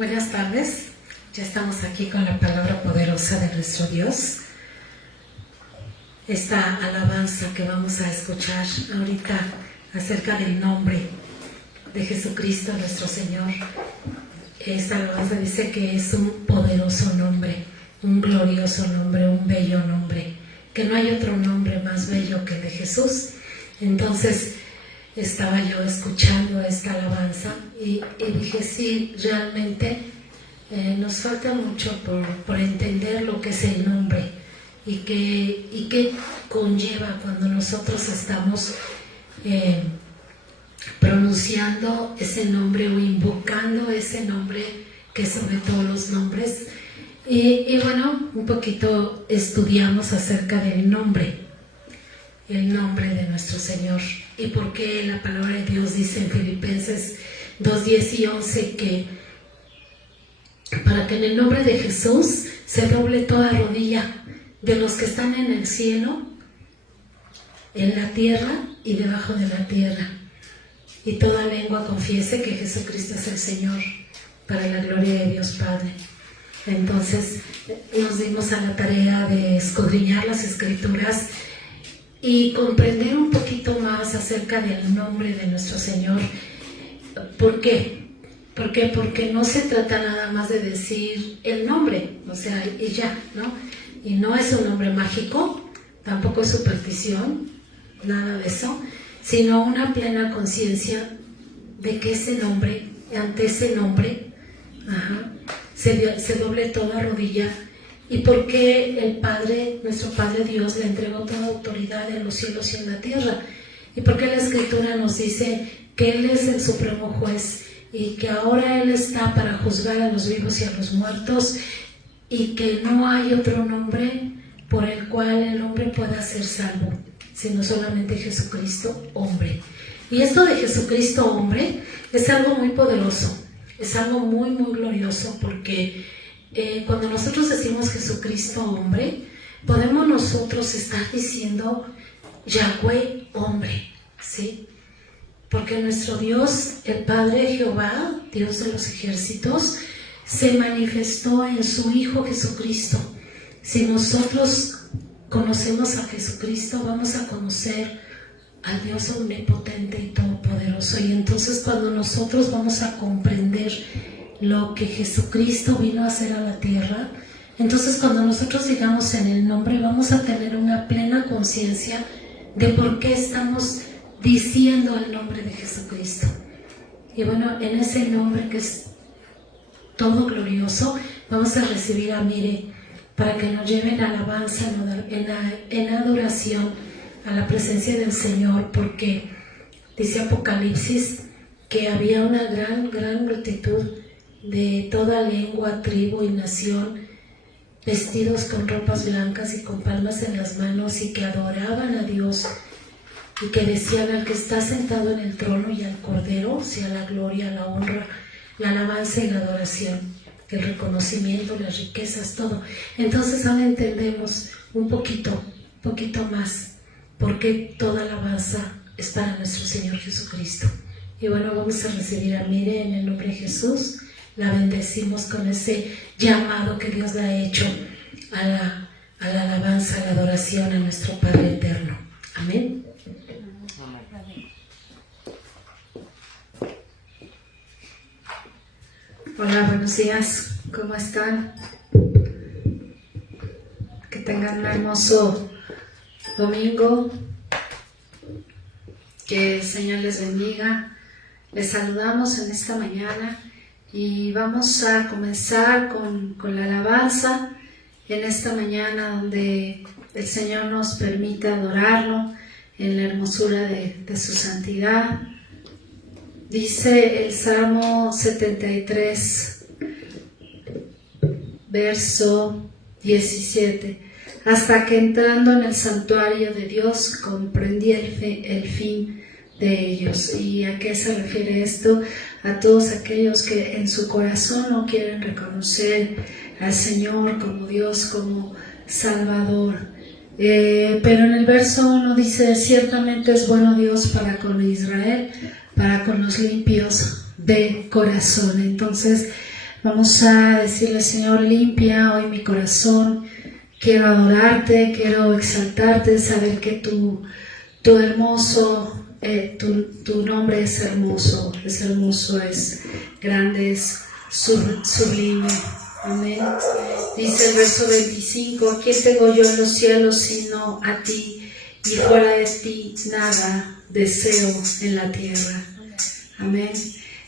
Buenas tardes, ya estamos aquí con la palabra poderosa de nuestro Dios. Esta alabanza que vamos a escuchar ahorita acerca del nombre de Jesucristo nuestro Señor. Esta alabanza dice que es un poderoso nombre, un glorioso nombre, un bello nombre, que no hay otro nombre más bello que el de Jesús. Entonces estaba yo escuchando esta alabanza y dije, sí, realmente nos falta mucho por entender lo que es el nombre y qué conlleva cuando nosotros estamos pronunciando ese nombre o invocando ese nombre que es sobre todos los nombres. Y bueno, un poquito estudiamos acerca del nombre, el nombre de nuestro Señor, y por qué la palabra de Dios dice en Filipenses 2:10 y 11 que para que en el nombre de Jesús se doble toda rodilla de los que están en el cielo, en la tierra y debajo de la tierra, y toda lengua confiese que Jesucristo es el Señor, para la gloria de Dios Padre. Entonces nos dimos a la tarea de escudriñar las Escrituras y comprender un poquito más acerca del nombre de nuestro Señor. ¿Por qué? Porque no se trata nada más de decir el nombre, o sea, y ya, ¿no? Y no es un nombre mágico, tampoco es superstición, nada de eso, sino una plena conciencia de que ese nombre, ante ese nombre, se doble toda rodilla. Y porque el Padre, nuestro Padre Dios, le entregó toda autoridad en los cielos y en la tierra. Y porque la Escritura nos dice que Él es el supremo juez y que ahora Él está para juzgar a los vivos y a los muertos, y que no hay otro nombre por el cual el hombre pueda ser salvo, sino solamente Jesucristo, hombre. Y esto de Jesucristo, hombre, es algo muy poderoso, es algo muy, muy glorioso, porque cuando nosotros decimos Jesucristo, hombre, podemos nosotros estar diciendo Yahweh, hombre, ¿sí? Porque nuestro Dios, el Padre Jehová, Dios de los ejércitos, se manifestó en su Hijo Jesucristo. Si nosotros conocemos a Jesucristo, vamos a conocer al Dios omnipotente y todopoderoso. Y entonces cuando nosotros vamos a comprender lo que Jesucristo vino a hacer a la tierra, entonces cuando nosotros digamos en el nombre, vamos a tener una plena conciencia de por qué estamos diciendo el nombre de Jesucristo. Y bueno, en ese nombre que es todo glorioso, vamos a recibir a Mire para que nos lleven alabanza en adoración a la presencia del Señor, porque dice Apocalipsis que había una gran multitud de toda lengua, tribu y nación, vestidos con ropas blancas y con palmas en las manos, y que adoraban a Dios y que decían: al que está sentado en el trono y al Cordero sea la gloria, la honra, la alabanza y la adoración, el reconocimiento, las riquezas, todo. Entonces ahora entendemos un poquito más por qué toda alabanza es para nuestro Señor Jesucristo. Y bueno, vamos a recibir a Mire en el nombre de Jesús. La bendecimos con ese llamado que Dios le ha hecho a la alabanza, a la adoración a nuestro Padre eterno. Amén. Hola, buenos días, ¿cómo están? Que tengan un hermoso domingo, que el Señor les bendiga. Les saludamos en esta mañana y vamos a comenzar con la alabanza en esta mañana, donde el Señor nos permite adorarlo en la hermosura de su santidad. Dice el Salmo 73, verso 17: hasta que entrando en el santuario de Dios comprendí el fin de ellos. ¿Y a qué se refiere esto? A todos aquellos que en su corazón no quieren reconocer al Señor como Dios, como Salvador. Pero en el verso 1 dice: ciertamente es bueno Dios para con Israel, para con los limpios de corazón. Entonces Vamos a decirle, Señor, limpia hoy mi corazón. Quiero adorarte, quiero exaltarte, saber que tu hermoso, tu nombre es hermoso, es grande, es sublime. Amén. Dice el verso 25, ¿a quién tengo yo en los cielos sino a ti? Y fuera de ti nada deseo en la tierra. Amén.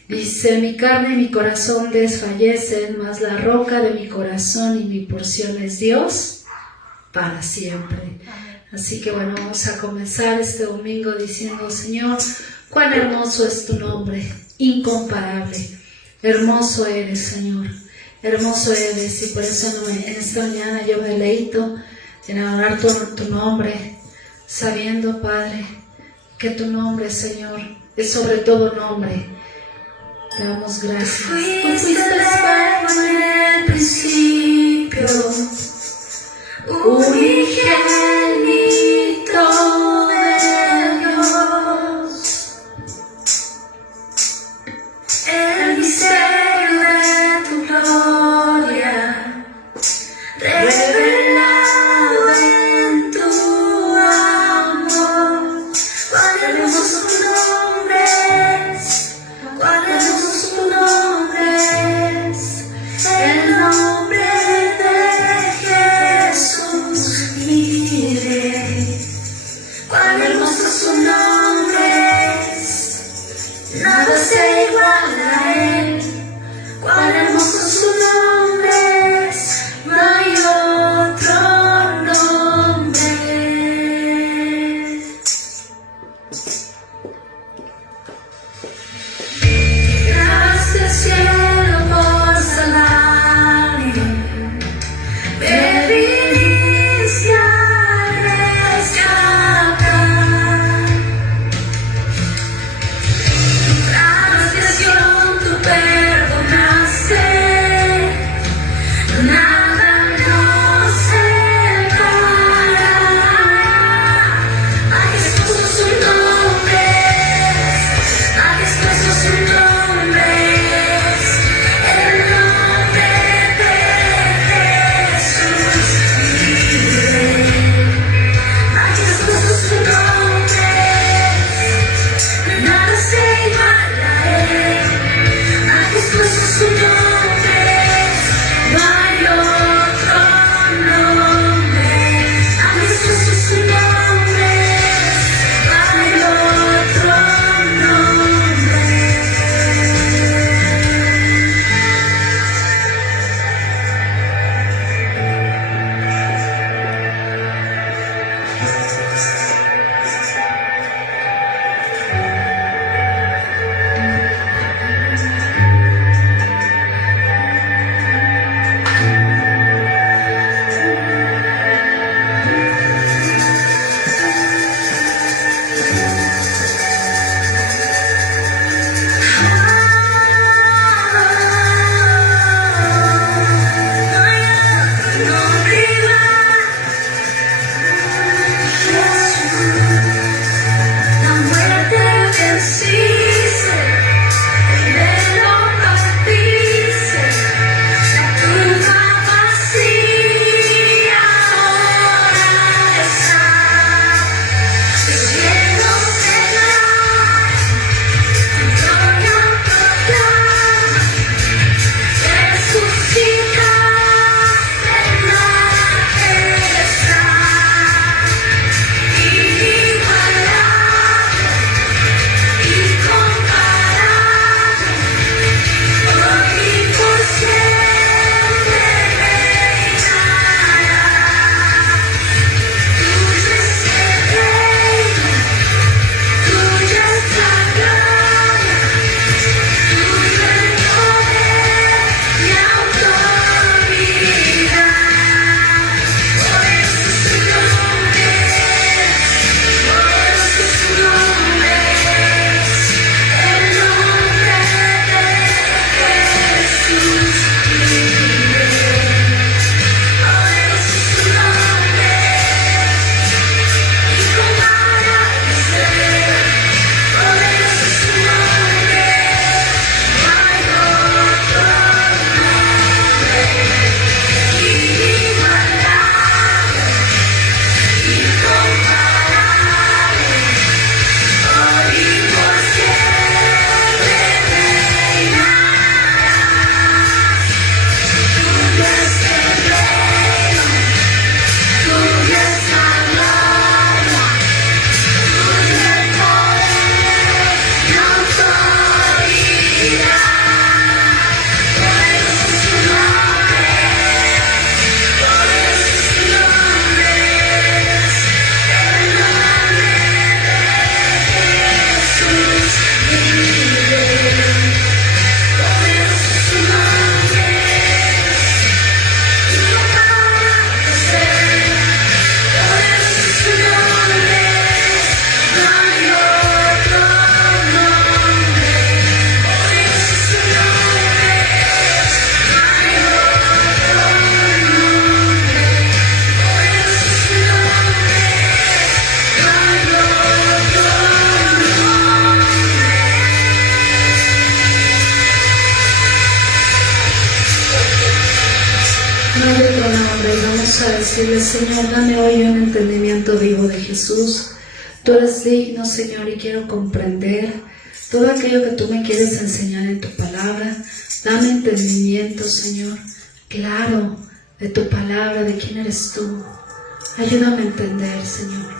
Dice, mi carne y mi corazón desfallecen, mas la roca de mi corazón y mi porción es Dios para siempre. Así que bueno, vamos a comenzar este domingo diciendo, Señor, cuán hermoso es tu nombre, incomparable. Hermoso eres, Señor. Hermoso eres, y por eso en esta mañana yo me deleito en adorar tu nombre, sabiendo, Padre, que tu nombre, Señor, es sobre todo nombre. Te damos gracias. Tú fuiste el verbo en el principio, unigénito de Dios, el misterio de tu gloria, revelado en tu amor. Cuán hermoso tu nombre es, cuán hermoso tu nombre es, el nombre de Jesús mi Rey. Cuán hermoso su nombre es, nada se iguala a él. nombre y vamos a decirle: Señor, dame hoy un entendimiento vivo de Jesús. Tú eres digno, Señor, y quiero comprender todo aquello que tú me quieres enseñar en tu palabra. Dame entendimiento, Señor, claro, de tu palabra, de quién eres tú. Ayúdame a entender, Señor.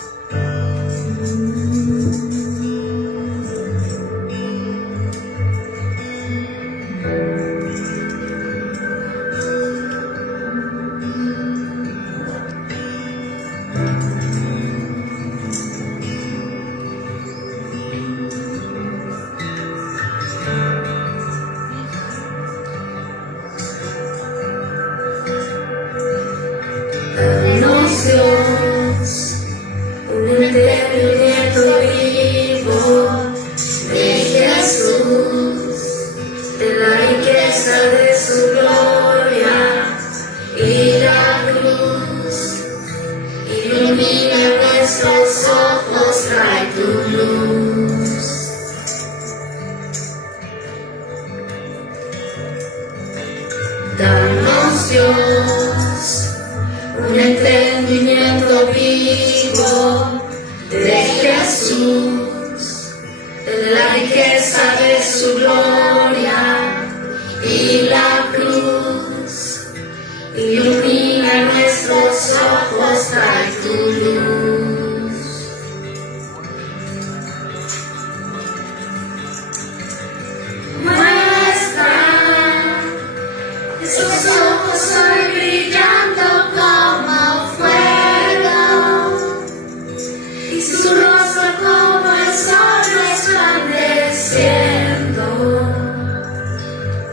Danos Dios un entendimiento vivo de Jesús, de la riqueza de su gloria y la cruz. Ilumina nuestros ojos, trae tu luz. Muestra esos ojos hoy brillando como fuego, y su rostro como el sol resplandeciendo.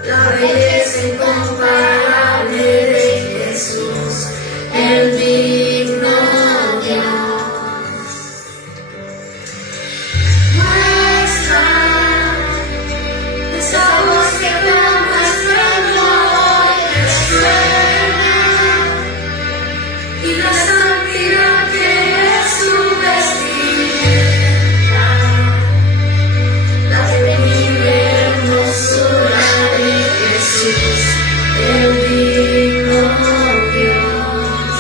La belleza incomparable de Jesús, el digno Dios. Muestra esa voz que con nuestro amor resuena, y la santidad que es su vestimenta, la temible hermosura de Jesús, el digno Dios.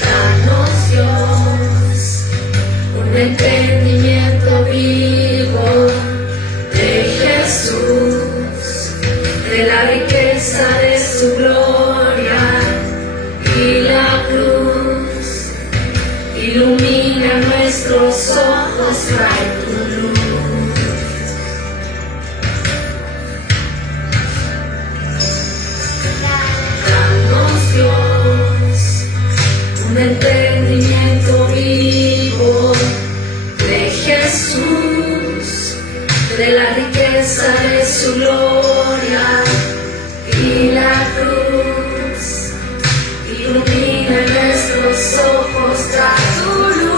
Danos Dios un entendimiento vivo de Jesús, de la riqueza de su gloria y la cruz. Ilumina nuestros ojos, trae tu luz. Danos Dios un entendimiento vivo de Jesús, de la riqueza de su gloria y la cruz. Ilumina nuestros ojos, trae tu luz.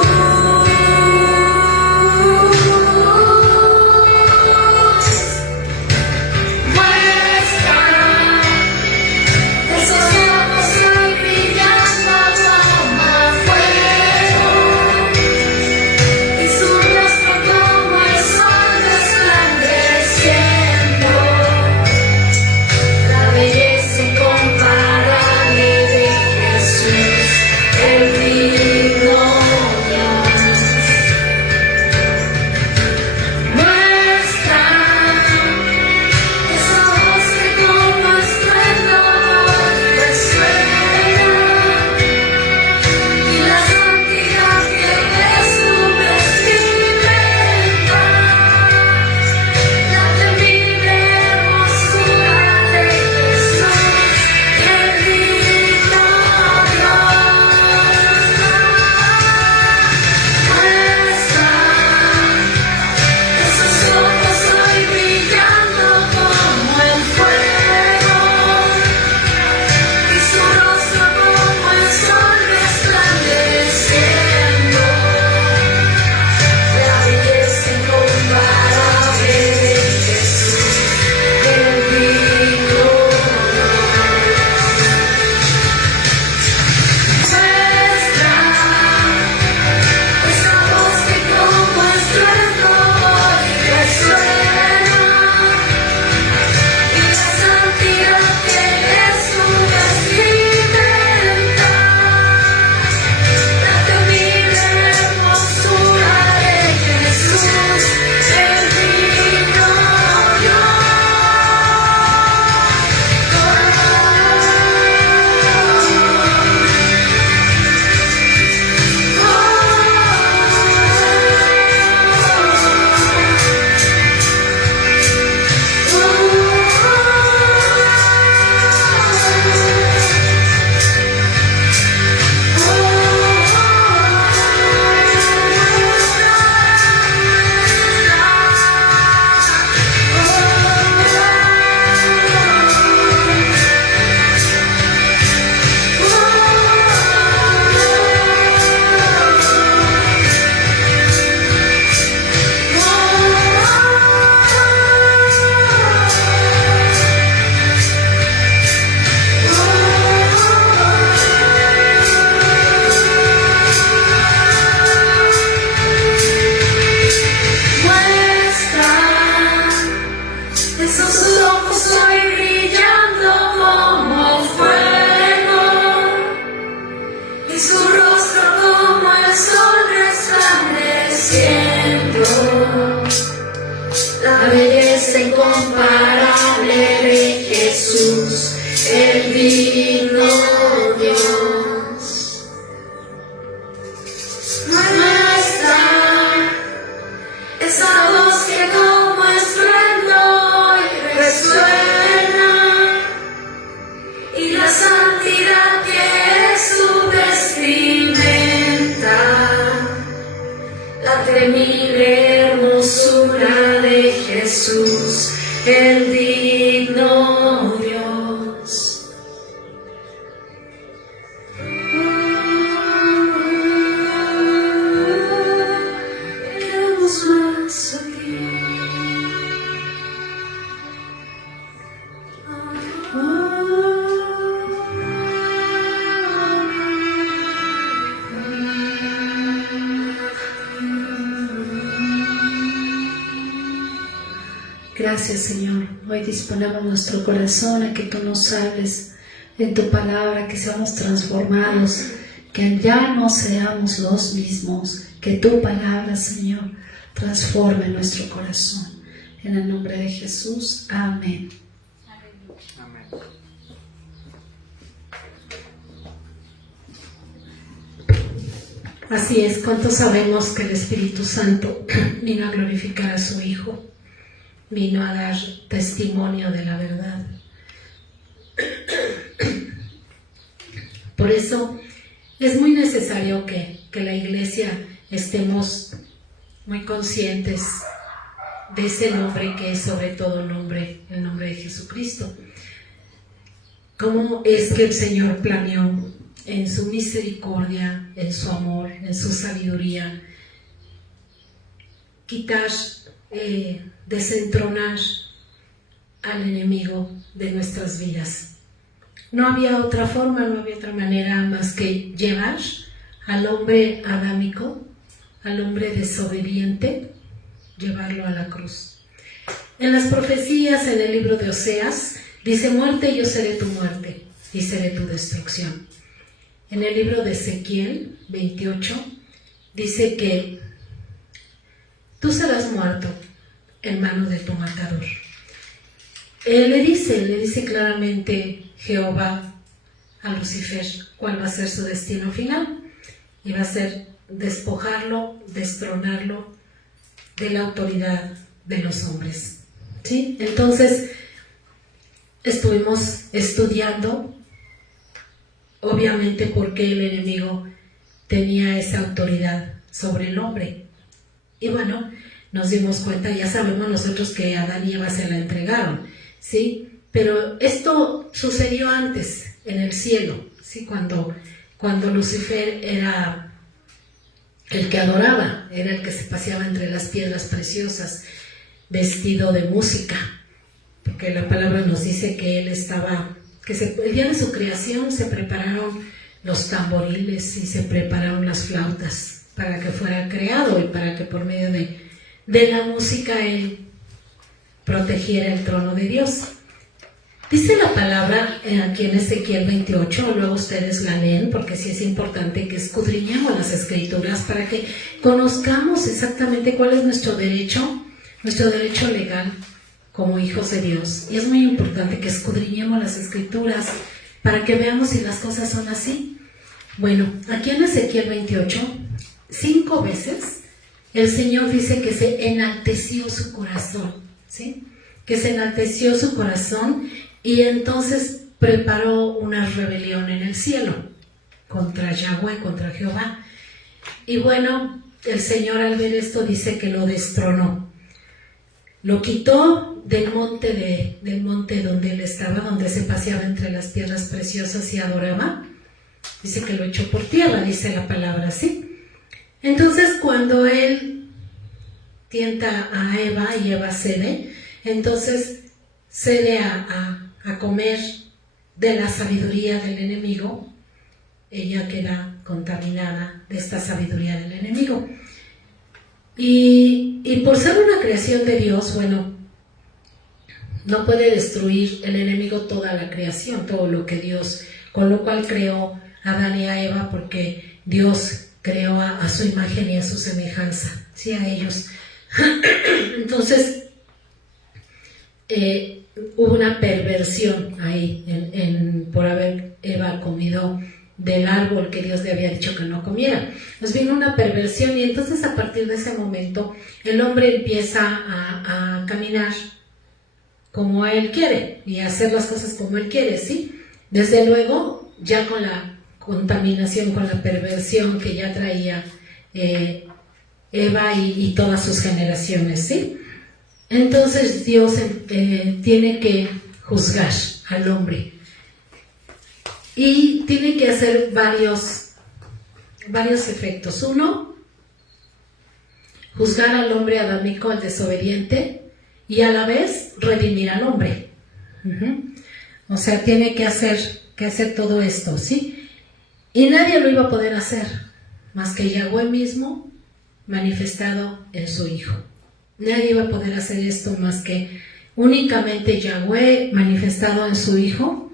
el digno Dios. No está esa voz que como estruendo resuena, y la santidad que es su vestimenta, la temible hermosura de Jesús, el digno Dios. Queremos más a ti. Gracias, Señor. Hoy disponemos nuestro corazón a que tú nos hables en tu palabra, que seamos transformados, que ya no seamos los mismos, que tu palabra, Señor, transforme nuestro corazón. En el nombre de Jesús, amén. Amén. Así es, ¿cuántos sabemos que el Espíritu Santo vino a glorificar a su Hijo? Vino a dar testimonio de la verdad. Por eso es muy necesario que la Iglesia estemos muy conscientes de ese nombre que es sobre todo nombre, el nombre de Jesucristo. ¿Cómo es que el Señor planeó en su misericordia, en su amor, en su sabiduría, quitar, desentronar al enemigo de nuestras vidas? No había otra forma, no había otra manera más que llevar al hombre adámico, al hombre desobediente, llevarlo a la cruz. En las profecías, en el libro de Oseas, dice: muerte, yo seré tu muerte y seré tu destrucción. En el libro de Ezequiel 28 dice que tú serás muerto en mano de tu matador. Le dice claramente Jehová a Lucifer cuál va a ser su destino final, y va a ser despojarlo, destronarlo de la autoridad de los hombres. ¿Sí? Entonces estuvimos estudiando obviamente por qué el enemigo tenía esa autoridad sobre el hombre. Y bueno, nos dimos cuenta, ya sabemos nosotros que Adán y Eva se la entregaron, ¿sí? Pero esto sucedió antes, en el cielo, ¿sí? Cuando Lucifer era el que adoraba, era el que se paseaba entre las piedras preciosas, vestido de música, porque la palabra nos dice que él estaba, el día de su creación se prepararon los tamboriles y se prepararon las flautas para que fuera creado y para que por medio de la música él protegiera el trono de Dios. Dice la palabra aquí en Ezequiel 28, luego ustedes la leen, porque sí es importante que escudriñemos las escrituras para que conozcamos exactamente cuál es nuestro derecho legal como hijos de Dios. Y es muy importante que escudriñemos las escrituras para que veamos si las cosas son así. Bueno, aquí en Ezequiel 28, 5 veces el Señor dice que se enalteció su corazón, ¿sí? Que se enalteció su corazón y entonces preparó una rebelión en el cielo contra Yahweh, contra Jehová. Y bueno, el Señor al ver esto dice que lo destronó. Lo quitó del monte donde él estaba, donde se paseaba entre las piedras preciosas y adoraba. Dice que lo echó por tierra, dice la palabra, ¿sí? Entonces cuando él tienta a Eva y Eva cede, entonces cede a comer de la sabiduría del enemigo. Ella queda contaminada de esta sabiduría del enemigo. Y por ser una creación de Dios, bueno, no puede destruir el enemigo toda la creación, todo lo que Dios, con lo cual creó a Adán y a Eva, porque Dios creó a su imagen y a su semejanza, sí, a ellos. Entonces, hubo una perversión ahí del árbol que Dios le había dicho que no comiera. Nos vino una perversión y entonces a partir de ese momento el hombre empieza a caminar como él quiere y a hacer las cosas como él quiere, ¿sí? Desde luego, ya con la contaminación, con la perversión que ya traía Eva y todas sus generaciones, ¿sí? Entonces Dios tiene que juzgar al hombre y tiene que hacer varios efectos. Uno, juzgar al hombre adámico, al desobediente, y a la vez redimir al hombre. O sea, tiene que hacer todo esto, ¿sí? Y nadie lo iba a poder hacer más que Yahweh mismo manifestado en su Hijo. Nadie iba a poder hacer esto más que únicamente Yahweh manifestado en su Hijo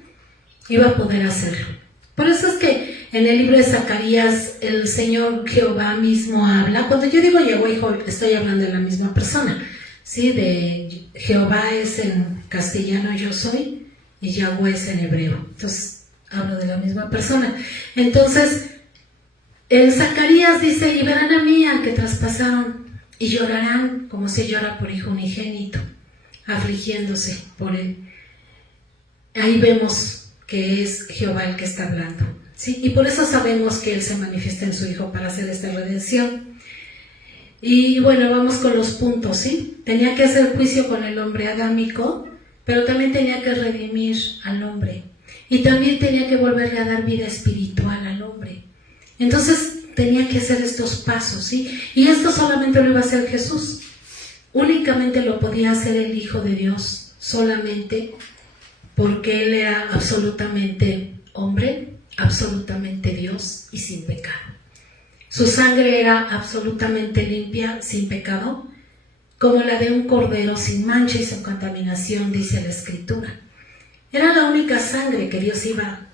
iba a poder hacerlo. Por eso es que en el libro de Zacarías el Señor Jehová mismo habla. Cuando yo digo Yahweh, estoy hablando de la misma persona, ¿sí? De Jehová es en castellano yo soy y Yahweh es en hebreo. Entonces hablo de la misma persona. Entonces en Zacarías dice: y verán a mí al que traspasaron y llorarán como se llora por hijo unigénito, afligiéndose por él. Ahí vemos que es Jehová el que está hablando, ¿sí? Y por eso sabemos que Él se manifiesta en su Hijo para hacer esta redención. Y bueno, vamos con los puntos, ¿sí? Tenía que hacer juicio con el hombre adámico, pero también tenía que redimir al hombre. Y también tenía que volverle a dar vida espiritual al hombre. Entonces tenía que hacer estos pasos, ¿sí? Y esto solamente lo iba a hacer Jesús. Únicamente lo podía hacer el Hijo de Dios, solamente porque Él era absolutamente hombre, absolutamente Dios y sin pecado. Su sangre era absolutamente limpia, sin pecado, como la de un cordero sin mancha y sin contaminación, dice la Escritura. Era la única sangre que Dios iba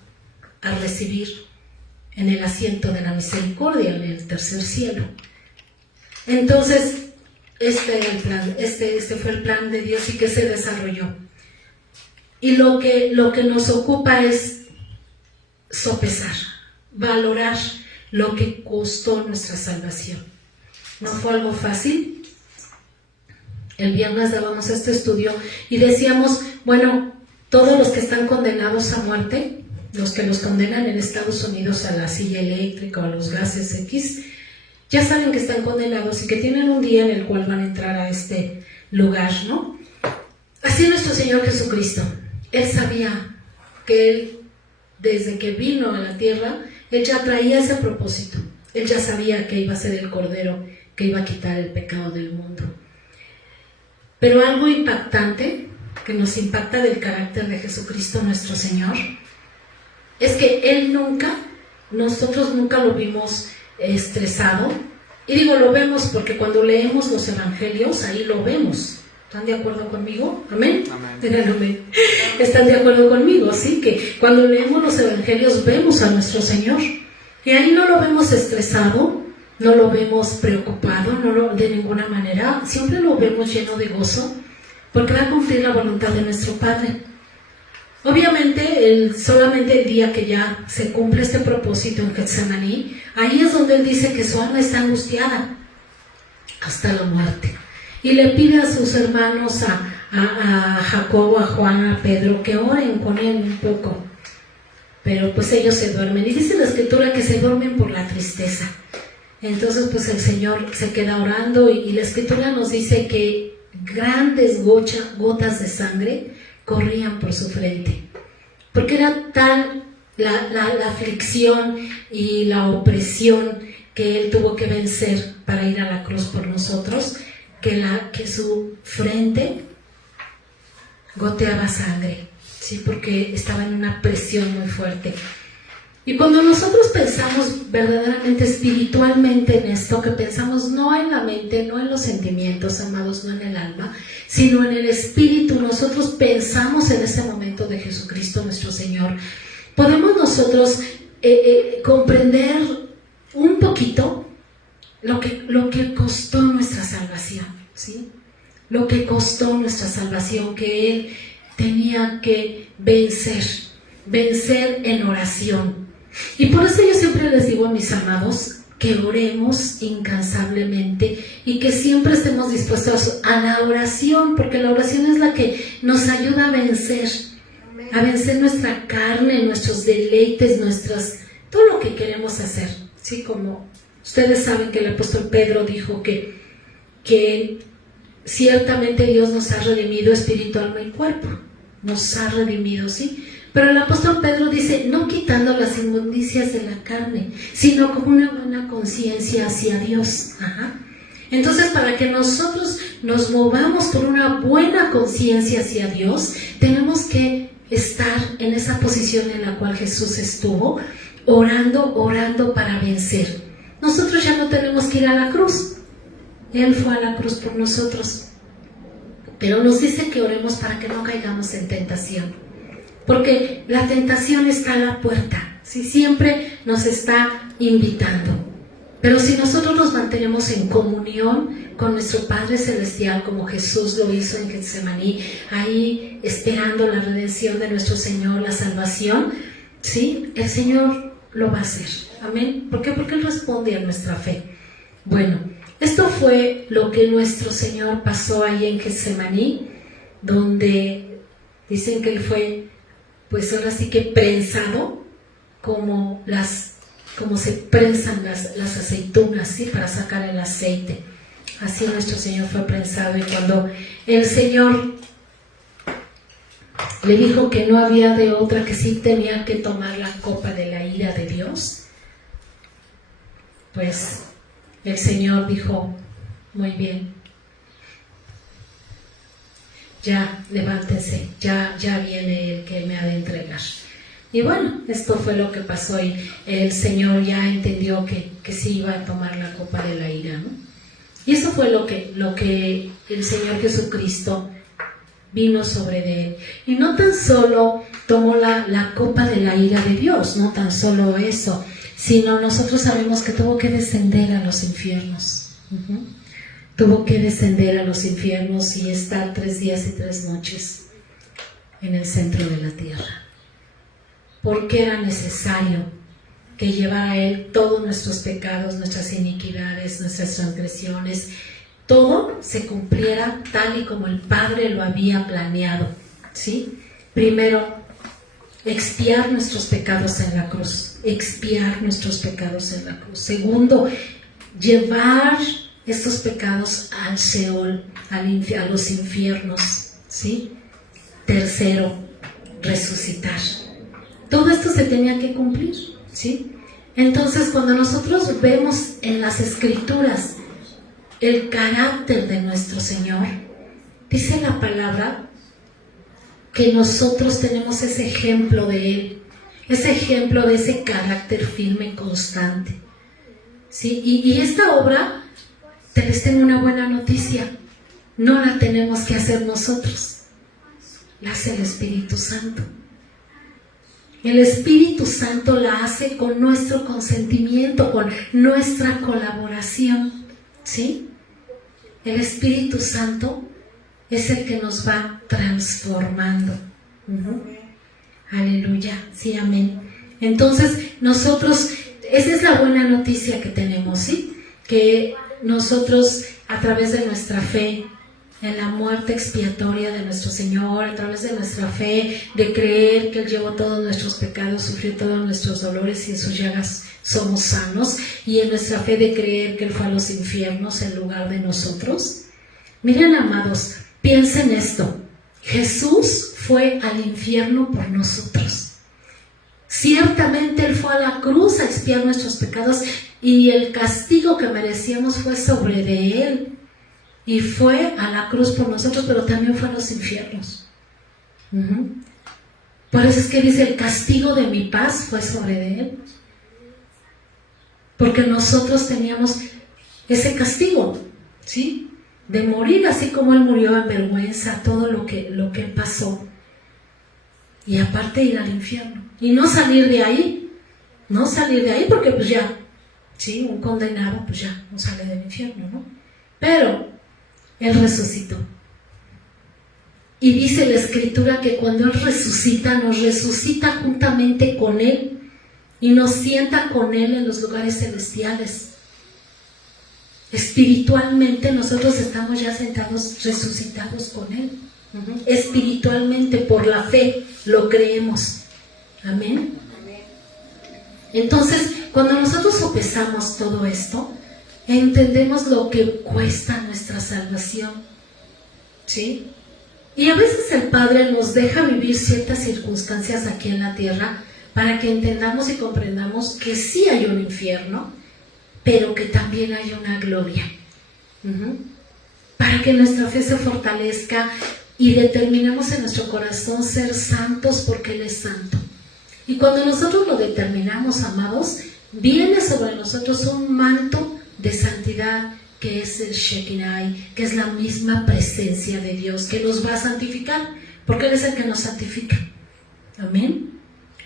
a recibir en el asiento de la misericordia, en el tercer cielo. Entonces, este era el plan, este fue el plan de Dios y que se desarrolló. Y lo que nos ocupa es sopesar, valorar lo que costó nuestra salvación. No fue algo fácil. El viernes dábamos este estudio y decíamos, bueno, todos los que están condenados a muerte, los que los condenan en Estados Unidos a la silla eléctrica o a los gases X, ya saben que están condenados y que tienen un día en el cual van a entrar a este lugar, ¿no? Así nuestro Señor Jesucristo. Él sabía que Él, desde que vino a la tierra, Él ya traía ese propósito. Él ya sabía que iba a ser el Cordero que iba a quitar el pecado del mundo. Pero algo impactante, que nos impacta del carácter de Jesucristo nuestro Señor, es que nosotros nunca lo vimos estresado. Y digo lo vemos porque cuando leemos los evangelios, ahí lo vemos. ¿Están de acuerdo conmigo? ¿Amén? Amén. Amén. ¿Están de acuerdo conmigo? Sí, que cuando leemos los evangelios vemos a nuestro Señor. Y ahí no lo vemos estresado, no lo vemos preocupado, de ninguna manera. Siempre lo vemos lleno de gozo, porque va a cumplir la voluntad de nuestro Padre. Obviamente, solamente el día que ya se cumple este propósito en Getsemaní, ahí es donde Él dice que su alma está angustiada hasta la muerte. Y le pide a sus hermanos, a Jacobo, a Juan, a Pedro, que oren con Él un poco. Pero pues ellos se duermen. Y dice la Escritura que se duermen por la tristeza. Entonces pues el Señor se queda orando y la Escritura nos dice que grandes gotas de sangre corrían por su frente. Porque era tal la aflicción y la opresión que Él tuvo que vencer para ir a la cruz por nosotros, que su frente goteaba sangre, ¿sí? Porque estaba en una presión muy fuerte. Y cuando nosotros pensamos verdaderamente espiritualmente en esto, que pensamos no en la mente, no en los sentimientos, amados, no en el alma, sino en el espíritu, nosotros pensamos en ese momento de Jesucristo nuestro Señor, podemos nosotros comprender un poquito lo que costó nuestra salvación, ¿sí? Lo que costó nuestra salvación, que Él tenía que vencer en oración. Y por eso yo siempre les digo a mis amados que oremos incansablemente y que siempre estemos dispuestos a la oración, porque la oración es la que nos ayuda a vencer nuestra carne, nuestros deleites, todo lo que queremos hacer. ¿Sí? Como ustedes saben que el apóstol Pedro dijo que ciertamente Dios nos ha redimido espíritu, alma y cuerpo. Nos ha redimido, ¿sí? Pero el apóstol Pedro dice, no quitando las inmundicias de la carne, sino con una buena conciencia hacia Dios. Ajá. Entonces, para que nosotros nos movamos con una buena conciencia hacia Dios, tenemos que estar en esa posición en la cual Jesús estuvo, orando para vencer. Nosotros ya no tenemos que ir a la cruz. Él fue a la cruz por nosotros. Pero nos dice que oremos para que no caigamos en tentación. Porque la tentación está a la puerta, ¿sí? Siempre nos está invitando. Pero si nosotros nos mantenemos en comunión con nuestro Padre Celestial, como Jesús lo hizo en Getsemaní, ahí esperando la redención de nuestro Señor, la salvación, ¿sí? El Señor lo va a hacer. Amén. ¿Por qué? Porque Él responde a nuestra fe. Bueno, esto fue lo que nuestro Señor pasó ahí en Getsemaní, donde dicen que Él fue, pues ahora sí que prensado, como se prensan las aceitunas, ¿sí? Para sacar el aceite. Así nuestro Señor fue prensado, y cuando el Señor le dijo que no había de otra, que sí tenía que tomar la copa de la ira de Dios, pues el Señor dijo, muy bien, ya levántense, ya viene el que me ha de entregar. Y bueno, esto fue lo que pasó, y el Señor ya entendió que sí iba a tomar la copa de la ira, ¿no? Y eso fue lo que el Señor Jesucristo vino sobre de Él. Y no tan solo tomó la copa de la ira de Dios, no tan solo eso, sino nosotros sabemos que tuvo que descender a los infiernos. Tuvo que descender a los infiernos y estar 3 días y 3 noches en el centro de la tierra. Porque era necesario que llevara a Él todos nuestros pecados, nuestras iniquidades, nuestras transgresiones, todo se cumpliera tal y como el Padre lo había planeado, ¿sí? Primero, expiar nuestros pecados en la cruz, expiar nuestros pecados en la cruz. Segundo, llevar estos pecados al Seol, a los infiernos, ¿sí? Tercero, resucitar. Todo esto se tenía que cumplir, ¿sí? Entonces, cuando nosotros vemos en las Escrituras el carácter de nuestro Señor, dice la palabra que nosotros tenemos ese ejemplo de Él, ese ejemplo de ese carácter firme y constante, ¿sí? Y esta obra, te les tengo una buena noticia, no la tenemos que hacer nosotros, la hace el Espíritu Santo. El Espíritu Santo la hace con nuestro consentimiento, con nuestra colaboración, ¿sí? El Espíritu Santo es el que nos va transformando. Aleluya, sí, amén. Entonces, nosotros, esa es la buena noticia que tenemos, ¿sí? Que nosotros, a través de nuestra fe en la muerte expiatoria de nuestro Señor, a través de nuestra fe, de creer que Él llevó todos nuestros pecados, sufrió todos nuestros dolores y en sus llagas somos sanos, y en nuestra fe de creer que Él fue a los infiernos en lugar de nosotros. Miren, amados, piensen esto, Jesús fue al infierno por nosotros. Ciertamente Él fue a la cruz a expiar nuestros pecados, y el castigo que merecíamos fue sobre de Él. Y fue a la cruz por nosotros, pero también fue a los infiernos. Por eso es que dice, el castigo de mi paz fue sobre de Él. Porque nosotros teníamos ese castigo, ¿sí? De morir así como Él murió en vergüenza, todo lo que Él pasó. Y aparte ir al infierno. Y no salir de ahí porque pues ya, ¿sí? Un condenado pues ya no sale del infierno, ¿no? Pero Él resucitó. Y dice la Escritura que cuando Él resucita, nos resucita juntamente con Él y nos sienta con Él en los lugares celestiales. Espiritualmente nosotros estamos ya sentados, resucitados con Él. Espiritualmente, por la fe, lo creemos. Amén. Entonces, cuando nosotros sopesamos todo esto, entendemos lo que cuesta nuestra salvación, ¿sí? Y a veces el Padre nos deja vivir ciertas circunstancias aquí en la tierra para que entendamos y comprendamos que sí hay un infierno, pero que también hay una gloria. Para que nuestra fe se fortalezca y determinemos en nuestro corazón ser santos porque Él es santo. Y cuando nosotros lo determinamos, amados, viene sobre nosotros un manto de santidad que es el Shekinah, que es la misma presencia de Dios que nos va a santificar, porque Él es el que nos santifica. Amén.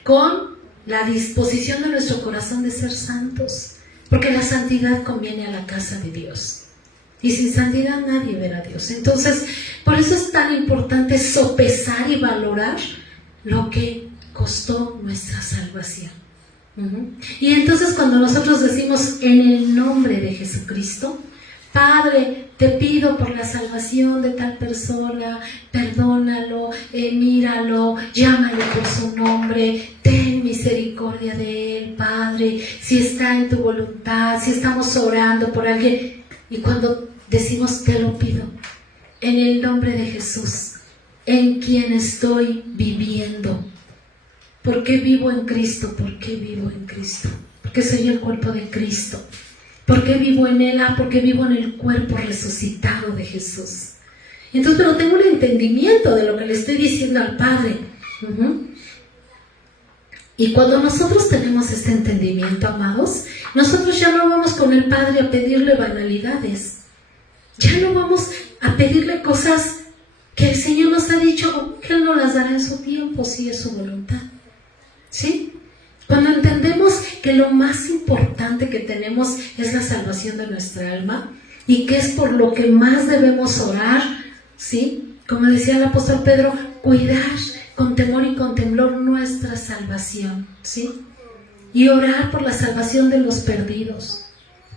Con la disposición de nuestro corazón de ser santos, porque la santidad conviene a la casa de Dios. Y sin santidad nadie verá a Dios. Entonces, por eso es tan importante sopesar y valorar lo que costó nuestra salvación. Y entonces cuando nosotros decimos en el nombre de Jesucristo, Padre, te pido por la salvación de tal persona, perdónalo, míralo, llámale por su nombre, ten misericordia de él, Padre, si está en tu voluntad, si estamos orando por alguien, y cuando decimos te lo pido, en el nombre de Jesús, en quien estoy viviendo. ¿Por qué vivo en Cristo? ¿Por qué vivo en Cristo? Porque soy el cuerpo de Cristo. ¿Por qué vivo en Él? Porque vivo en el cuerpo resucitado de Jesús. Entonces, pero tengo un entendimiento de lo que le estoy diciendo al Padre. Y cuando nosotros tenemos este entendimiento, amados, nosotros ya no vamos con el Padre a pedirle banalidades. Ya no vamos a pedirle cosas que el Señor nos ha dicho que Él nos las dará en su tiempo, si es su voluntad. ¿Sí? Cuando entendemos que lo más importante que tenemos es la salvación de nuestra alma y que es por lo que más debemos orar, ¿sí? Como decía el apóstol Pedro, cuidar con temor y con temblor nuestra salvación, ¿sí? Y orar por la salvación de los perdidos,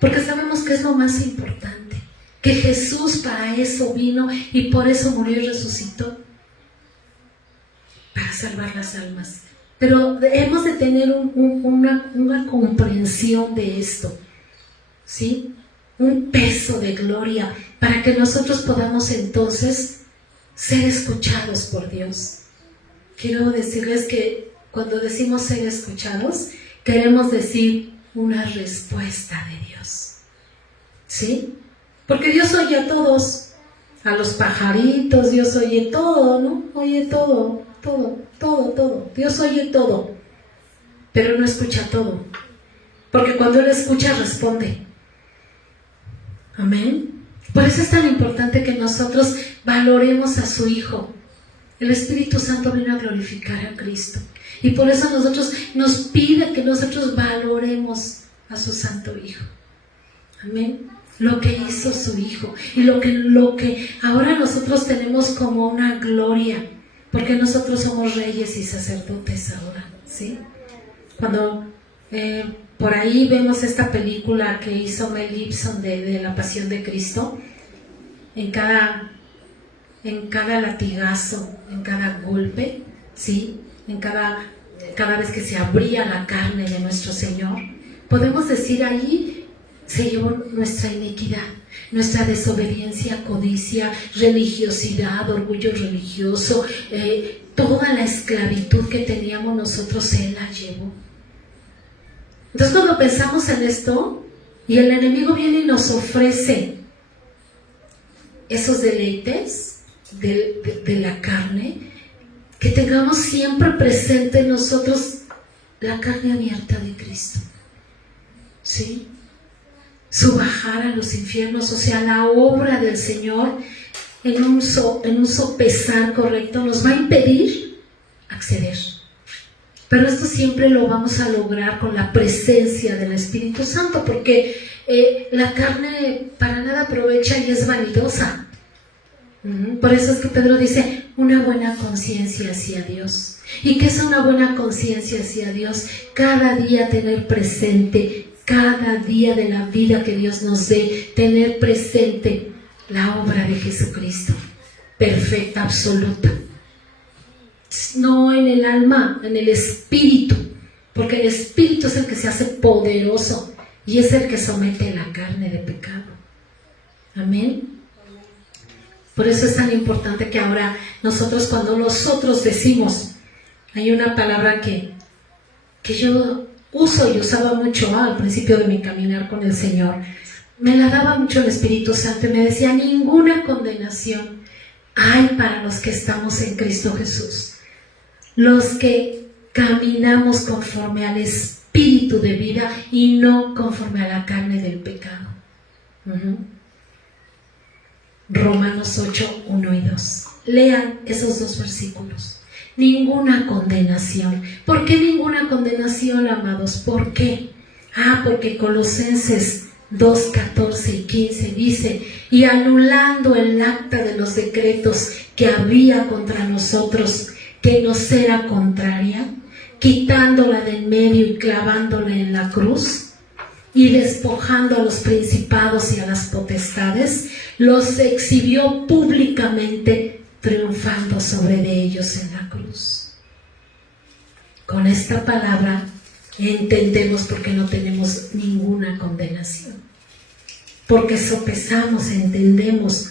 porque sabemos que es lo más importante, que Jesús para eso vino y por eso murió y resucitó, para salvar las almas. Pero hemos de tener una comprensión de esto, ¿sí? Un peso de gloria para que nosotros podamos entonces ser escuchados por Dios. Quiero decirles que cuando decimos ser escuchados, queremos decir una respuesta de Dios, ¿sí? Porque Dios oye a todos, a los pajaritos, Dios oye todo, ¿no? Oye todo. Dios oye todo, pero no escucha todo, porque cuando Él escucha, responde. Amén. Por eso es tan importante que nosotros valoremos a su Hijo. El Espíritu Santo vino a glorificar a Cristo, y por eso nos pide que nosotros valoremos a su Santo Hijo. Amén. Lo que hizo su Hijo, y lo que ahora nosotros tenemos como una gloria, porque nosotros somos reyes y sacerdotes ahora, ¿sí? Cuando por ahí vemos esta película que hizo Mel Gibson de la Pasión de Cristo, en cada latigazo, en cada golpe, ¿sí? Cada vez que se abría la carne de nuestro Señor, podemos decir ahí se llevó nuestra iniquidad, nuestra desobediencia, codicia, religiosidad, orgullo religioso, toda la esclavitud que teníamos nosotros, Él la llevó. Entonces cuando pensamos en esto, y el enemigo viene y nos ofrece esos deleites de la carne, que tengamos siempre presente en nosotros la carne abierta de Cristo, ¿sí? Su bajar a los infiernos, o sea, la obra del Señor en un sopesar correcto nos va a impedir acceder. Pero esto siempre lo vamos a lograr con la presencia del Espíritu Santo, porque la carne para nada aprovecha y es vanidosa. Por eso es que Pedro dice, una buena conciencia hacia Dios. ¿Y qué es una buena conciencia hacia Dios? Cada día tener presente, cada día de la vida que Dios nos dé, tener presente la obra de Jesucristo, perfecta, absoluta. No en el alma, en el espíritu, porque el espíritu es el que se hace poderoso y es el que somete la carne de pecado. Amén. Por eso es tan importante que ahora nosotros, cuando nosotros decimos, hay una palabra que yo uso y usaba mucho al principio de mi caminar con el Señor, me la daba mucho el Espíritu Santo y me decía: ninguna condenación hay para los que estamos en Cristo Jesús, los que caminamos conforme al Espíritu de vida y no conforme a la carne del pecado. Romanos 8, 1 y 2. Lean esos dos versículos. Ninguna condenación. ¿Por qué ninguna condenación, amados? ¿Por qué? Porque Colosenses 2, 14 y 15 dice: y anulando el acta de los decretos que había contra nosotros, que nos era contraria, quitándola de en medio y clavándola en la cruz, y despojando a los principados y a las potestades, los exhibió públicamente, triunfando sobre de ellos en la cruz. Con esta palabra entendemos por qué no tenemos ninguna condenación, porque sopesamos, entendemos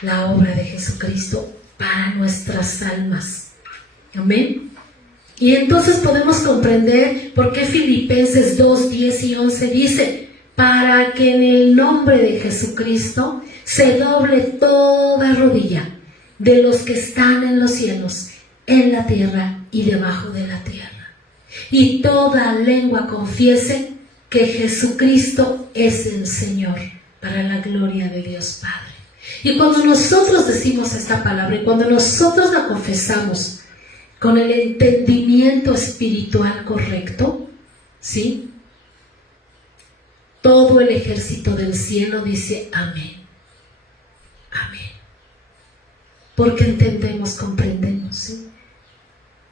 la obra de Jesucristo para nuestras almas. Amén. Y entonces podemos comprender por qué Filipenses 2, 10 y 11 dice: para que en el nombre de Jesucristo se doble toda rodilla de los que están en los cielos, en la tierra y debajo de la tierra, y toda lengua confiese que Jesucristo es el Señor, para la gloria de Dios Padre. Y cuando nosotros decimos esta palabra y cuando nosotros la confesamos con el entendimiento espiritual correcto, ¿sí?, todo el ejército del cielo dice amén. Amén. Porque entendemos, comprendemos, ¿sí?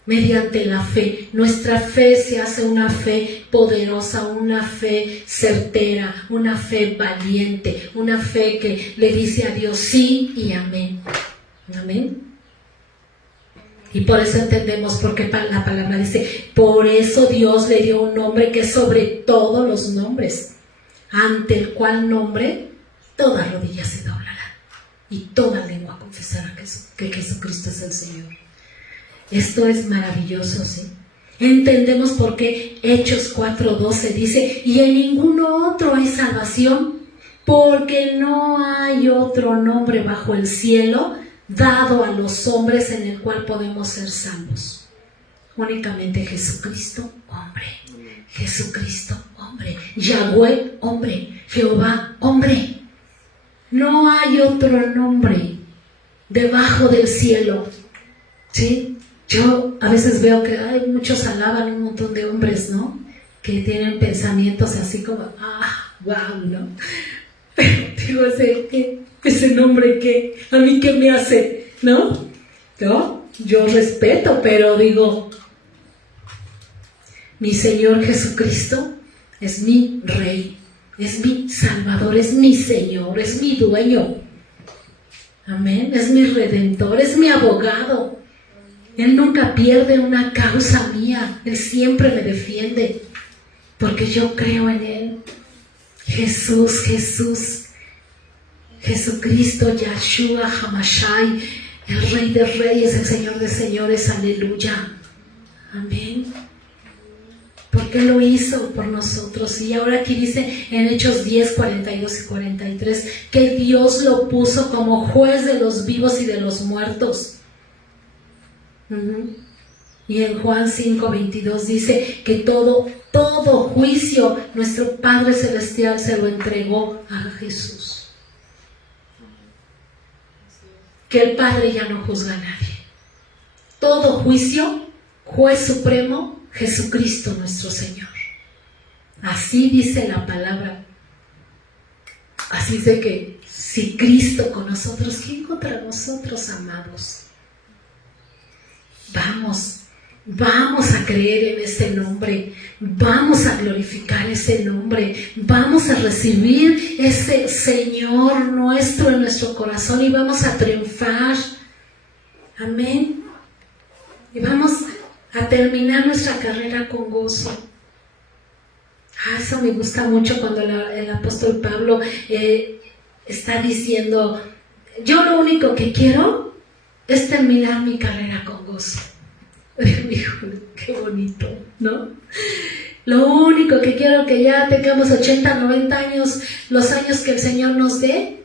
Mediante la fe. Nuestra fe se hace una fe poderosa, una fe certera, una fe valiente, una fe que le dice a Dios sí y amén. Amén. Y por eso entendemos por qué la palabra dice: por eso Dios le dio un nombre que es sobre todos los nombres, ante el cual nombre toda rodilla se doblará y toda lengua confesará que Jesucristo es el Señor. Esto es maravilloso, ¿sí? Entendemos por qué Hechos 4:12 dice: y en ninguno otro hay salvación, porque no hay otro nombre bajo el cielo dado a los hombres en el cual podemos ser salvos. Únicamente Jesucristo, hombre. Jesucristo, hombre. Yahweh, hombre. Jehová, hombre. No hay otro nombre debajo del cielo, ¿sí? Yo a veces veo que hay muchos alaban un montón de hombres, ¿no? Que tienen pensamientos así como, wow, ¿no? Digo, ese nombre, ¿qué? ¿A mí qué me hace? ¿No? Yo respeto, pero digo, mi Señor Jesucristo es mi Rey, es mi Salvador, es mi Señor, es mi dueño. Amén. Es mi Redentor, es mi abogado. Él nunca pierde una causa mía, Él siempre me defiende, porque yo creo en Él. Jesucristo, Yahshua Hamashai, el Rey de Reyes, el Señor de Señores, aleluya. Amén. Porque lo hizo por nosotros. Y ahora aquí dice en Hechos 10, 42 y 43 que Dios lo puso como juez de los vivos y de los muertos. Y en Juan 5, 22 dice que todo juicio nuestro Padre Celestial se lo entregó a Jesús. Que el Padre ya no juzga a nadie. Todo juicio, juez supremo, Jesucristo nuestro Señor. Así dice la palabra. Así es de que Si Cristo con nosotros, ¿quién contra nosotros, amados? Vamos a creer en ese nombre, vamos a glorificar ese nombre, vamos a recibir ese Señor nuestro en nuestro corazón y vamos a triunfar. Amén. Y vamos a terminar nuestra carrera con gozo. Eso me gusta mucho cuando el apóstol Pablo está diciendo, yo lo único que quiero es terminar mi carrera con gozo. Híjole, qué bonito, ¿no? Lo único que quiero que ya tengamos 80, 90 años, los años que el Señor nos dé,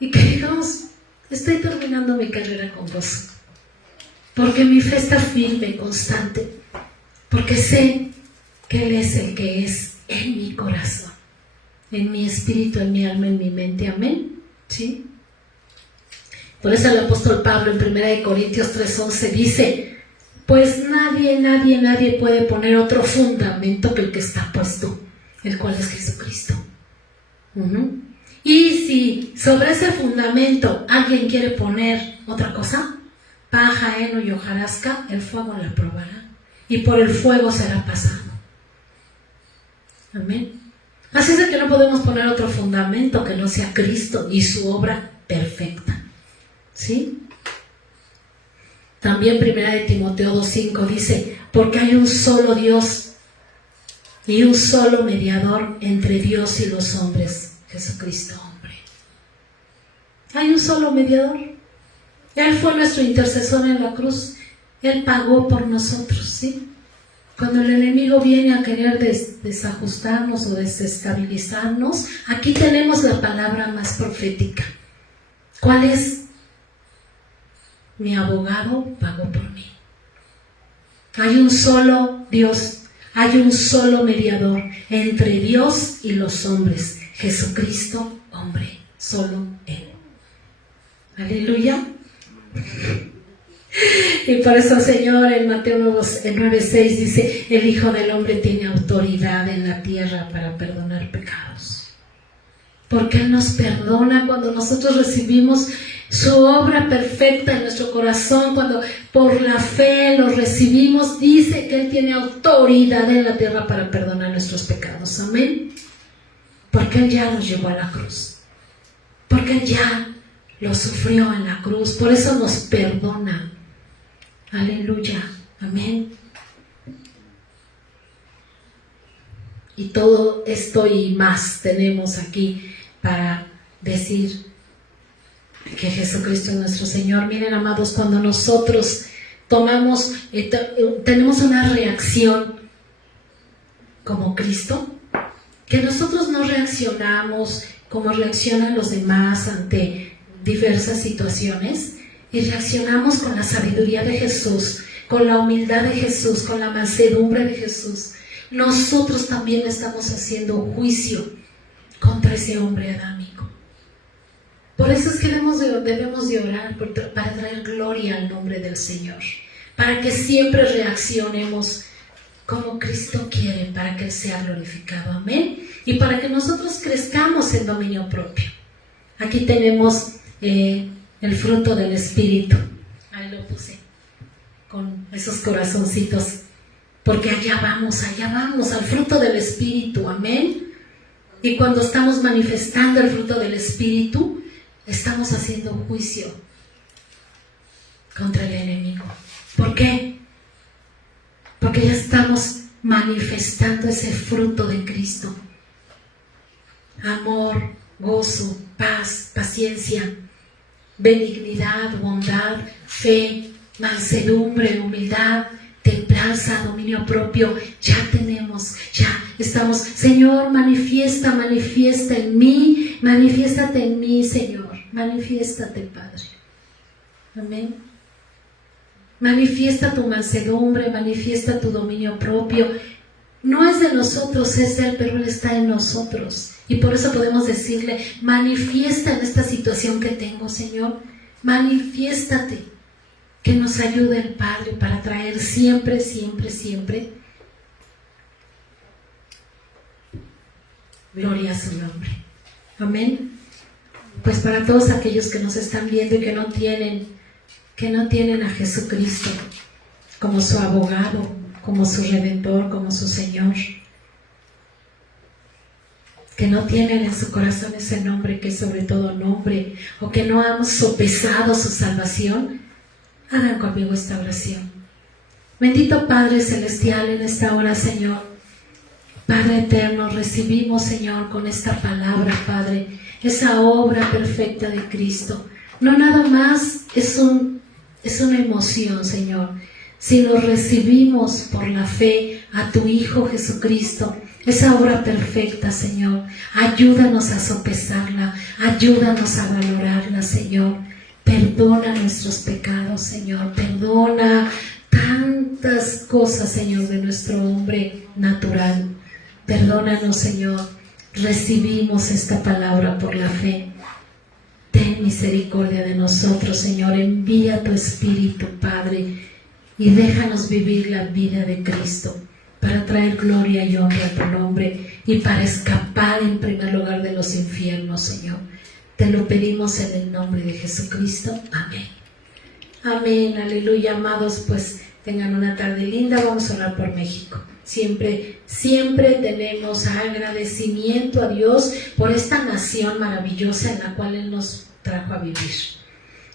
y que digamos, estoy terminando mi carrera con gozo. Porque mi fe está firme, constante. Porque sé que Él es el que es en mi corazón, en mi espíritu, en mi alma, en mi mente. Amén. ¿Sí? Por eso el apóstol Pablo en 1 Corintios 3:11 dice, pues nadie puede poner otro fundamento que el que está puesto, el cual es Jesucristo. Y si sobre ese fundamento alguien quiere poner otra cosa, paja, heno y hojarasca, el fuego la probará y por el fuego será pasado. Amén. Así es de que no podemos poner otro fundamento que no sea Cristo y su obra perfecta. ¿Sí? También 1 Timoteo 2:5 dice, porque hay un solo Dios y un solo mediador entre Dios y los hombres, Jesucristo hombre. Hay un solo mediador. Él fue nuestro intercesor en la cruz. Él pagó por nosotros, ¿sí? Cuando el enemigo viene a querer desajustarnos o desestabilizarnos, aquí tenemos la palabra más profética. ¿Cuál es? Mi abogado pagó por mí. Hay un solo Dios, hay un solo mediador entre Dios y los hombres, Jesucristo, hombre, solo Él. Aleluya. Y por eso el Señor en Mateo 9:6 dice, el Hijo del Hombre tiene autoridad en la tierra para perdonar pecados. Porque Él nos perdona cuando nosotros recibimos su obra perfecta en nuestro corazón, cuando por la fe lo recibimos, dice que Él tiene autoridad en la tierra para perdonar nuestros pecados. Amén. Porque Él ya nos llevó a la cruz. Porque Él ya lo sufrió en la cruz. Por eso nos perdona. Aleluya. Amén. Y todo esto y más tenemos aquí para decir que Jesucristo es nuestro Señor. Miren, amados, cuando nosotros tenemos una reacción como Cristo, que nosotros no reaccionamos como reaccionan los demás ante diversas situaciones, y reaccionamos con la sabiduría de Jesús, con la humildad de Jesús, con la mansedumbre de Jesús. Nosotros también estamos haciendo juicio contra ese hombre adámico. Por eso es que debemos de orar para traer gloria al nombre del Señor, para que siempre reaccionemos como Cristo quiere, para que Él sea glorificado. Amén. Y para que nosotros crezcamos en dominio propio. Aquí tenemos el fruto del Espíritu. Ahí lo puse con esos corazoncitos, porque allá vamos al fruto del Espíritu. Amén. Y cuando estamos manifestando el fruto del Espíritu, estamos haciendo juicio contra el enemigo. ¿Por qué? Porque ya estamos manifestando ese fruto de Cristo. Amor, gozo, paz, paciencia, benignidad, bondad, fe, mansedumbre, humildad, templanza, dominio propio. Ya tenemos, ya estamos. Señor, manifiesta en mí, manifiéstate en mí, Señor, manifiéstate, Padre. Amén. Manifiesta tu mansedumbre, manifiesta tu dominio propio. No es de nosotros, es de Él, pero Él está en nosotros. Y por eso podemos decirle, manifiesta en esta situación que tengo, Señor, manifiéstate. Que nos ayude el Padre para traer siempre, siempre, siempre gloria a su nombre. Amén. pues para todos aquellos que nos están viendo y que no tienen a Jesucristo como su abogado, como su redentor, como su Señor, que no tienen en su corazón ese nombre que es sobre todo nombre, o que no han sopesado su salvación, hagan conmigo esta oración. Bendito Padre Celestial, en esta hora, Señor, Padre eterno, recibimos, Señor, con esta palabra, Padre, esa obra perfecta de Cristo. No nada más es una emoción, Señor, sino recibimos por la fe a tu Hijo Jesucristo, esa obra perfecta, Señor. Ayúdanos a sopesarla, ayúdanos a valorarla, Señor. Perdona nuestros pecados, Señor. Perdona tantas cosas, Señor, de nuestro hombre natural. Perdónanos, Señor. Recibimos esta palabra por la fe. Ten misericordia de nosotros, Señor. Envía tu Espíritu, Padre, y déjanos vivir la vida de Cristo para traer gloria y honra a tu nombre y para escapar en primer lugar de los infiernos, Señor. Te lo pedimos en el nombre de Jesucristo. Amén. Amén, aleluya, amados, pues tengan una tarde linda. Vamos a orar por México. Siempre tenemos agradecimiento a Dios por esta nación maravillosa en la cual Él nos trajo a vivir.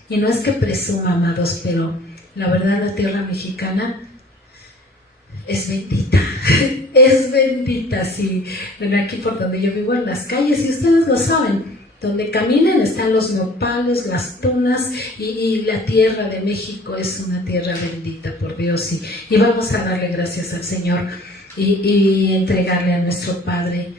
Y no es que presuma, amados, pero la verdad la tierra mexicana es bendita, es bendita, sí. Bueno, aquí por donde yo vivo en las calles, y ustedes lo saben, donde caminen están los nopales, las tunas, y la tierra de México es una tierra bendita por Dios, y vamos a darle gracias al Señor y entregarle a nuestro Padre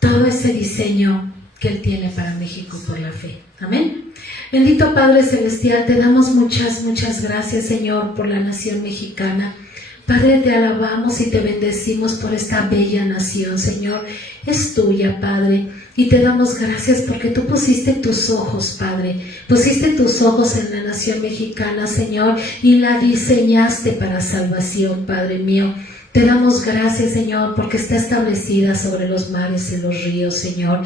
todo ese diseño que Él tiene para México por la fe. Amén. Bendito Padre Celestial, te damos muchas gracias, Señor, por la nación mexicana. Padre, te alabamos y te bendecimos por esta bella nación, Señor. Es tuya, Padre, y te damos gracias porque tú pusiste tus ojos, Padre. Pusiste tus ojos en la nación mexicana, Señor, y la diseñaste para salvación, Padre mío. Te damos gracias, Señor, porque está establecida sobre los mares y los ríos, Señor.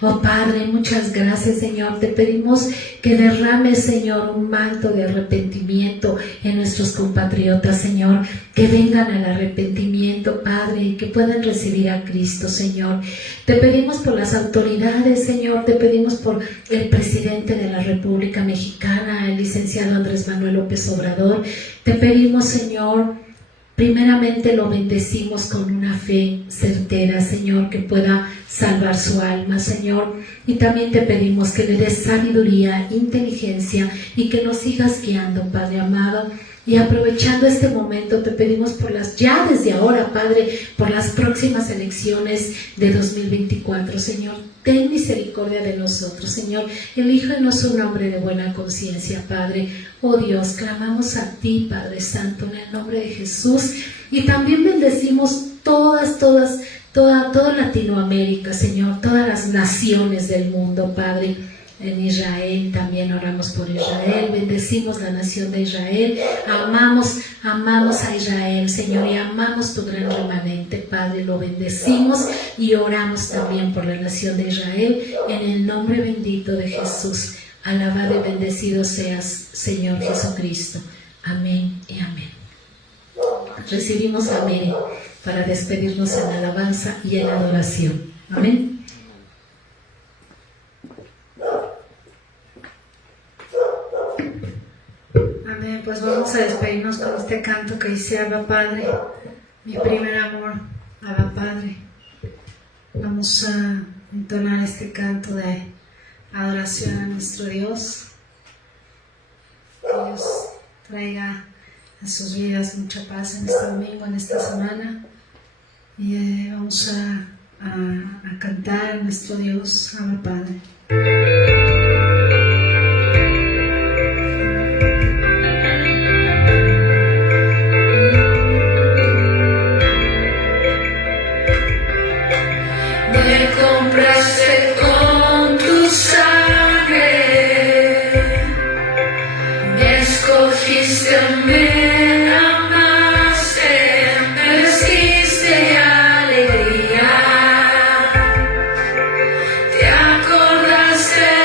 Oh Padre, muchas gracias, Señor. Te pedimos que derrames, Señor, un manto de arrepentimiento en nuestros compatriotas, Señor. Que vengan al arrepentimiento, Padre, y que puedan recibir a Cristo, Señor. Te pedimos por las autoridades, Señor. Te pedimos por el presidente de la República Mexicana, el licenciado Andrés Manuel López Obrador. Te pedimos, Señor, primeramente lo bendecimos con una fe certera, Señor, que pueda salvar su alma, Señor. Y también te pedimos que le des sabiduría, inteligencia y que nos sigas guiando, Padre amado. Y aprovechando este momento, te pedimos ya desde ahora, Padre, por las próximas elecciones de 2024, Señor. Ten misericordia de nosotros, Señor. Elígenos un hombre de buena conciencia, Padre. Oh Dios, clamamos a ti, Padre Santo, en el nombre de Jesús. Y también bendecimos toda Latinoamérica, Señor, todas las naciones del mundo, Padre. En Israel también oramos por Israel, bendecimos la nación de Israel, amamos a Israel, Señor, y amamos tu gran remanente, Padre, lo bendecimos y oramos también por la nación de Israel, en el nombre bendito de Jesús. Alabado y bendecido seas, Señor Jesucristo. Amén y amén. Recibimos a Mary para despedirnos en alabanza y en adoración. Amén. Amén, pues vamos a despedirnos con este canto que dice: Abba Padre, mi primer amor, Abba Padre. Vamos a entonar este canto de adoración a nuestro Dios. Que Dios traiga a sus vidas mucha paz en este domingo, en esta semana. Y vamos a cantar a nuestro Dios, Abba Padre. Compraste con tu sangre, me escogiste, me amaste, me diste alegría, te acordaste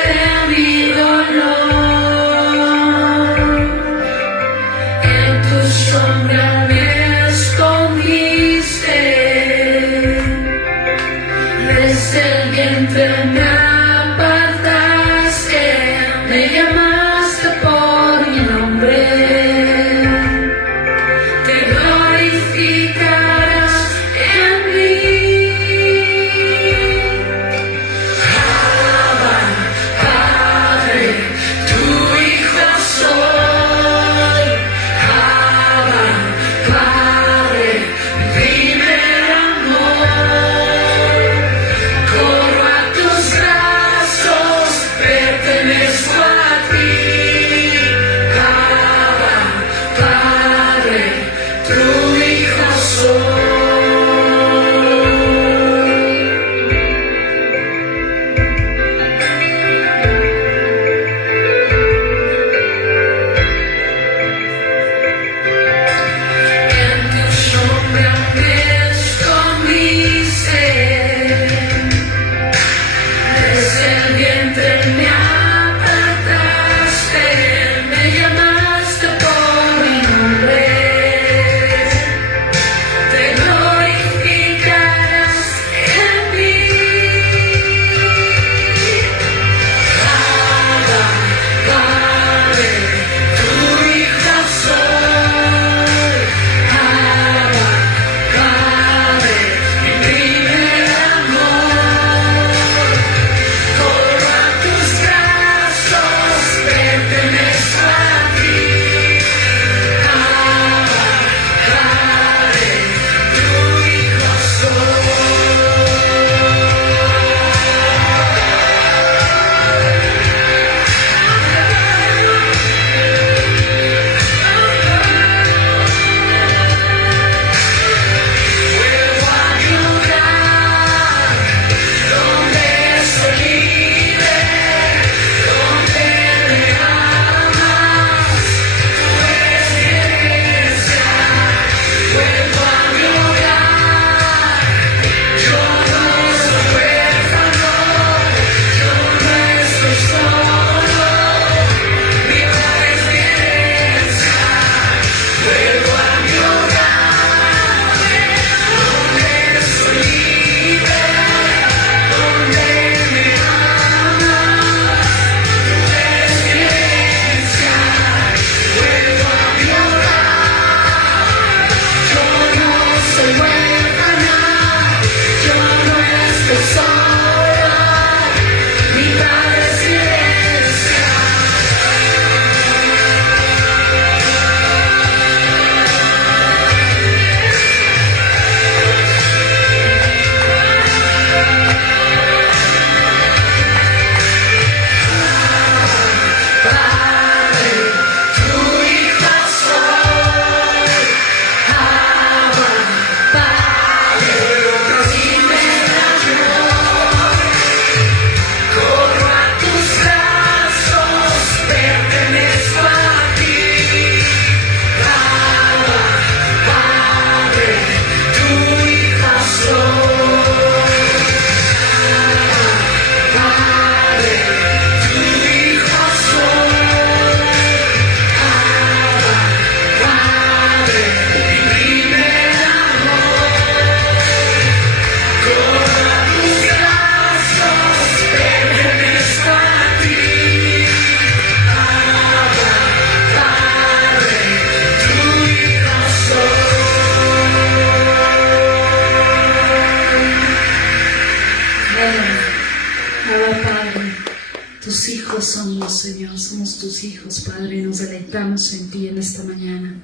Tus hijos somos, Señor, somos tus hijos, Padre, y nos deleitamos en ti en esta mañana.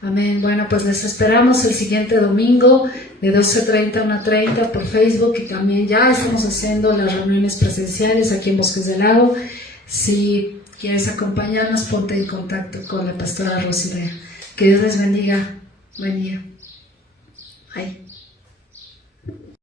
Amén. Bueno, pues les esperamos el siguiente domingo de 12:30 a 1:30 por Facebook, y también ya estamos haciendo las reuniones presenciales aquí en Bosques del Lago. Si quieres acompañarnos, ponte en contacto con la pastora Rosy Rea. Que Dios les bendiga. Buen día. Bye.